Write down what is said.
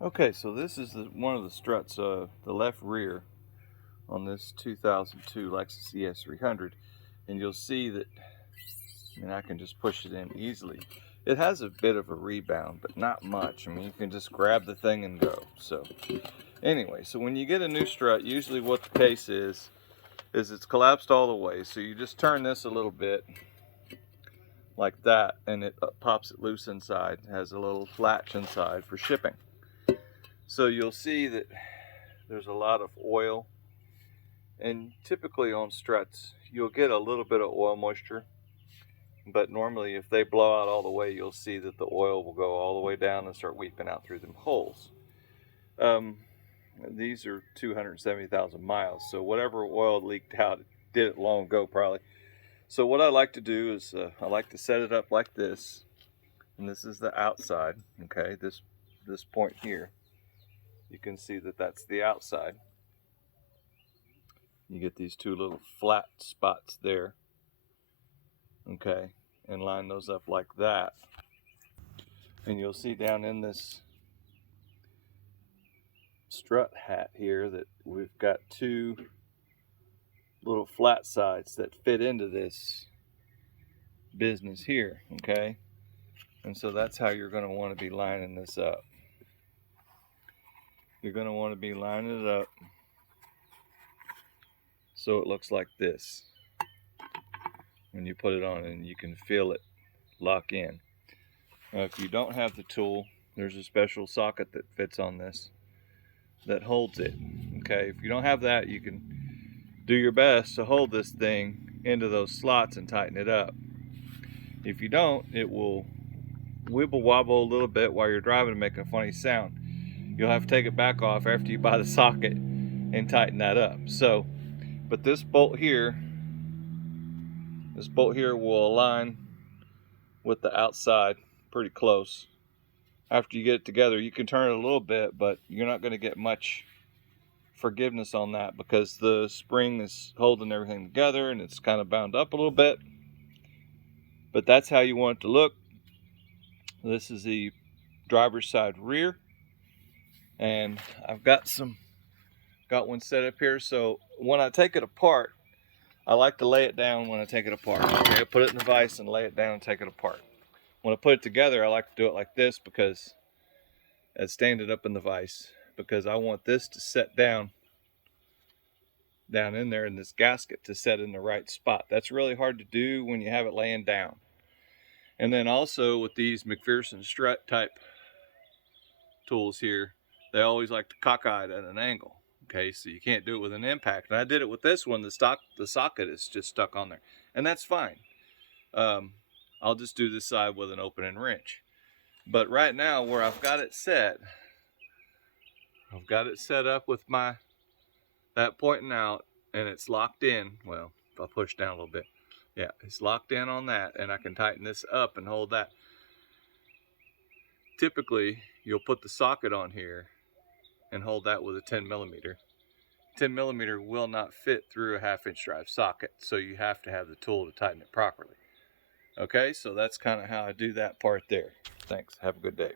Okay, so this is one of the struts, the left rear on this 2002 Lexus ES 300, and you'll see that, I can just push it in easily. It has a bit of a rebound, but not much. You can just grab the thing and go. So anyway, so when you get a new strut, usually what the case is it's collapsed all the way. So you just turn this a little bit like that, and it pops it loose inside. It has a little latch inside for shipping. So you'll see that there's a lot of oil, and typically on struts you'll get a little bit of oil moisture, but normally if they blow out all the way, you'll see that the oil will go all the way down and start weeping out through them holes. These are 270,000 miles, so whatever oil leaked out, it did it long ago probably. So what I like to do is I like to set it up like this, and this is the outside. Okay, this point here, you can see that that's the outside. You get these two little flat spots there, okay, and line those up like that, and you'll see down in this strut hat here that we've got two little flat sides that fit into this business here, okay? And so that's how you're going to want to be lining this up. You're going to want to be lining it up so it looks like this when you put it on, and you can feel it lock in. Now, if you don't have the tool, there's a special socket that fits on this that holds it, okay? If you don't have that, you can do your best to hold this thing into those slots and tighten it up. If you don't, it will wibble wobble a little bit while you're driving and make a funny sound. You'll have to take it back off after you buy the socket and tighten that up. So, but this bolt here will align with the outside pretty close. After you get it together, you can turn it a little bit, but you're not going to get much forgiveness on that because the spring is holding everything together and it's kind of bound up a little bit. But that's how you want it to look. This is the driver's side rear, and I've got one set up here. So when I take it apart, I like to lay it down when I take it apart. Okay, I put it in the vise and lay it down and take it apart. When I put it together, I like to do it like this, because I stand it up in the vise, because I want this to set down in there, in this gasket to set in the right spot. That's really hard to do when you have it laying down. And then also with these McPherson strut type tools here, they always like to cockeye it at an angle. Okay, so you can't do it with an impact. And I did it with this one. The socket is just stuck on there, and that's fine. I'll just do this side with an opening wrench. But right now, where I've got it set up with that pointing out, and it's locked in. Well, if I push down a little bit, yeah, it's locked in on that, and I can tighten this up and hold that. Typically, you'll put the socket on here and hold that with a 10 millimeter. 10 millimeter will not fit through a 1/2 inch drive socket, so you have to have the tool to tighten it properly. Okay, so that's kind of how I do that part there. Thanks. Have a good day.